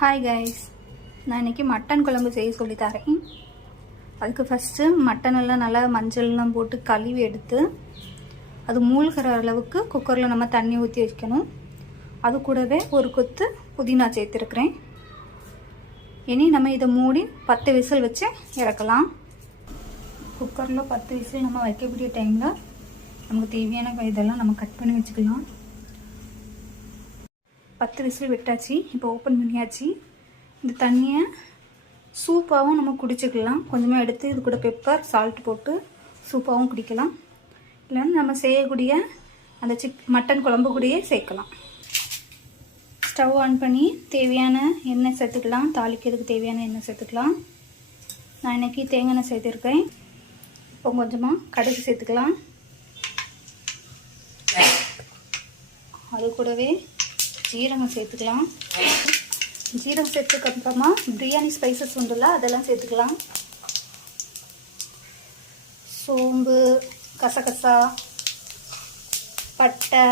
Hi guys, நான் இன்றைக்கி mutton குழம்பு செய்ய சொல்லி தரேன். அதுக்கு ஃபஸ்ட்டு மட்டனெல்லாம் நல்லா மஞ்சள்லாம் போட்டு கழுவி எடுத்து அது மூழ்கிற அளவுக்கு குக்கரில் நம்ம தண்ணி ஊற்றி வைக்கணும். அது கூடவே ஒரு கொத்து புதினா சேர்த்துருக்குறேன். இனி நம்ம இதை மூடி 10 விசில் வச்சு இறக்கலாம். குக்கரில் 10 விசில் நம்ம வைக்கக்கூடிய டைமில் நமக்கு தேவையான இதெல்லாம் நம்ம கட் பண்ணி வச்சுக்கலாம். 10 விசில் விட்டாச்சு. இப்போ ஓப்பன் பண்ணியாச்சு. இந்த தண்ணியை சூப்பாகவும் நம்ம குடிச்சிக்கலாம். கொஞ்சமாக எடுத்து இது கூட பெப்பர் சால்ட் போட்டு சூப்பாகவும் குடிக்கலாம். இல்லைன்னா நம்ம செய்யக்கூடிய அந்த மட்டன் குழம்பு கூடயே சேர்க்கலாம். ஸ்டவ் ஆன் பண்ணி தேவையான எண்ணெய் சேர்த்துக்கலாம். தாளிக்கிறதுக்கு தேவையான எண்ணெய் சேர்த்துக்கலாம். நான் இன்றைக்கி தேங்காய் எண்ணெய் சேர்த்துருக்கேன். இப்போ கொஞ்சமாக கடுகு சேர்த்துக்கலாம். அது கூடவே ஜீரகம் சேர்த்துக்கலாம். ஜீரகம் சேர்த்துக்கப்புறமா பிரியாணி ஸ்பைசஸ் உண்டுல்ல, அதெல்லாம் சேர்த்துக்கலாம். சோம்பு, கசகசா, பட்டை,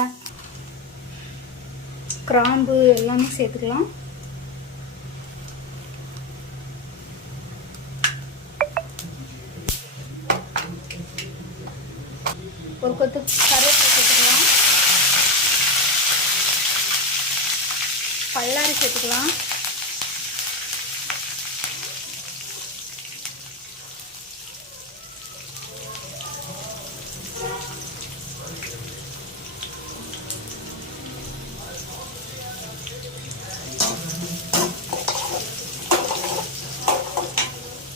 கிராம்பு எல்லாமே சேர்த்துக்கலாம். ஒரு கொத்து கருவேப்பிலை சேர்த்துக்கலாம். பல்லாரி சேர்த்துக்கலாம்.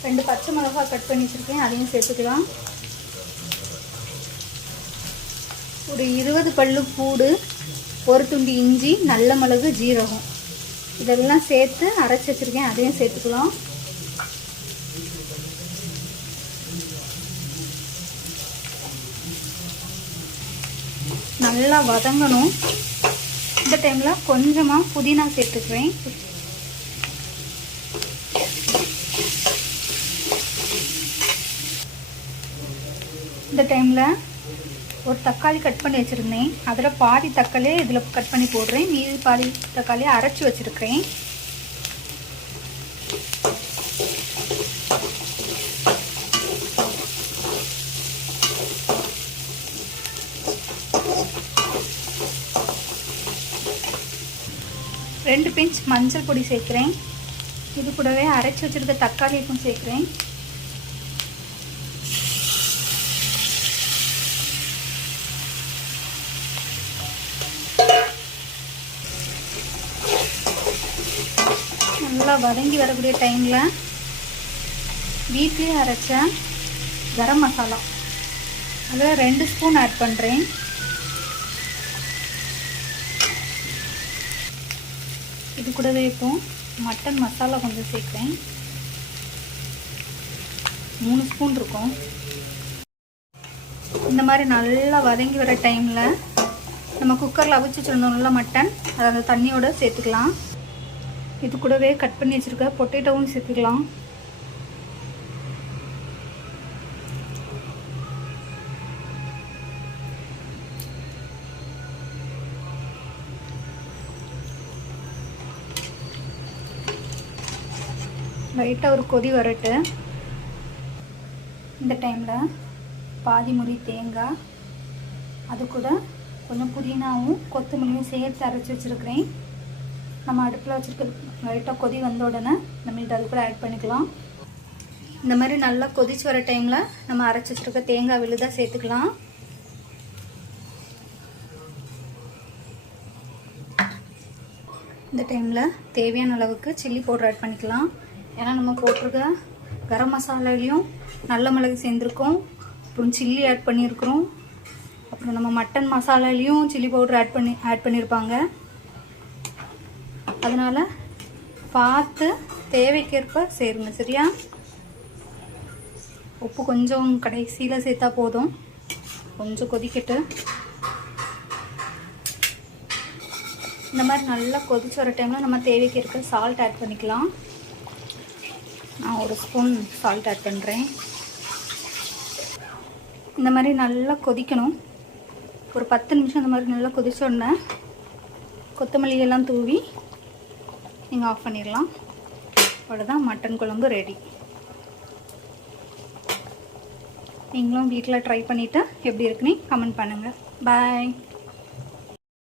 ரெண்டு பச்சை மிளகாய் கட் பண்ணி வச்சுருக்கேன், அதையும் சேர்த்துக்கலாம். ஒரு 20 பல்லு பூடு, ஒரு துண்டு இஞ்சி, நல்ல மிளகு, ஜீரகம் இதெல்லாம் சேர்த்து அரைச்சி வச்சுருக்கேன், அதையும் சேர்த்துக்கலாம். நல்லா வதங்கணும். இந்த டைமில் கொஞ்சமாக புதினா சேர்த்துக்கிறேன். இந்த டைமில் ஒரு தக்காளி கட் பண்ணி வச்சுருந்தேன். அதில் பாதி தக்காளியே இதில் கட் பண்ணி போடுறேன். மீதி பாதி தக்காளியை அரைச்சி வச்சுருக்கிறேன். ரெண்டு பிஞ்ச் மஞ்சள் பொடி சேர்க்குறேன். இது கூடவே அரைச்சி வச்சுருக்க தக்காளியும் சேர்க்குறேன். நல்லா வதங்கி வரக்கூடிய டைமில் வீட்டிலே அரைச்ச கரம் மசாலா அதில் 2 ஸ்பூன் ஆட் பண்ணுறேன். இது கூடவே இப்போ மட்டன் மசாலா கொஞ்சம் சேர்க்குறேன். 3 ஸ்பூன் இருக்கும். இந்த மாதிரி நல்லா வதங்கி வர டைமில் நம்ம குக்கரில் அவிச்சு வச்சுருந்தோம்ல மட்டன், அதை அந்த தண்ணியோடு சேர்த்துக்கலாம். இது கூடவே கட் பண்ணி வச்சுருக்க பொட்டேட்டோவும் சேர்த்துக்கலாம். லைட்டாக ஒரு கொதி வரட்டு. இந்த டைமில் பாதி முறி தேங்காய், அது கூட கொஞ்சம் புதினாவும் கொத்தமல்லியும் சேர்த்து அரைச்சி வச்சுருக்கிறேன். நம்ம அடுப்பில் வச்சுருக்க லைட்டாக கொதி வந்த உடனே நம்ம இது அது கூட ஆட் பண்ணிக்கலாம். இந்த மாதிரி நல்லா கொதிச்சு வர டைமில் நம்ம அரைச்சி வச்சுருக்க தேங்காய் விழுதாக சேர்த்துக்கலாம். இந்த டைமில் தேவையான அளவுக்கு சில்லி பவுடர் ஆட் பண்ணிக்கலாம். ஏன்னா நம்ம போட்டிருக்க கரம் மசாலாலையும் நல்ல மிளகு சேர்ந்துருக்கோம், அப்புறம் சில்லி ஆட் பண்ணியிருக்கிறோம், அப்புறம் நம்ம மட்டன் மசாலாலையும் சில்லி பவுடர் ஆட் பண்ணியிருப்பாங்க. அதனால் பார்த்து தேவைக்கேற்ப சேருங்க, சரியா? உப்பு கொஞ்சம் கடைசியில் சேர்த்தா போதும். கொஞ்சம் கொதிக்கட்டு. இந்த மாதிரி நல்லா கொதிச்சு வர டைமில் நம்ம தேவைக்கேற்ப சால்ட் ஆட் பண்ணிக்கலாம். நான் 1 ஸ்பூன் சால்ட் ஆட் பண்ணுறேன். இந்த மாதிரி நல்லா கொதிக்கணும். ஒரு 10 நிமிஷம் இந்த மாதிரி நல்லா கொதிச்ச உடனே கொத்தமல்லி எல்லாம் தூவி நீங்கள் ஆஃப் பண்ணிடலாம். அவ்வளோதான், மட்டன் குழம்பு ரெடி. நீங்களும் வீட்டில் ட்ரை பண்ணிவிட்டு எப்படி இருக்குன்னு கமெண்ட் பண்ணுங்கள். பாய்.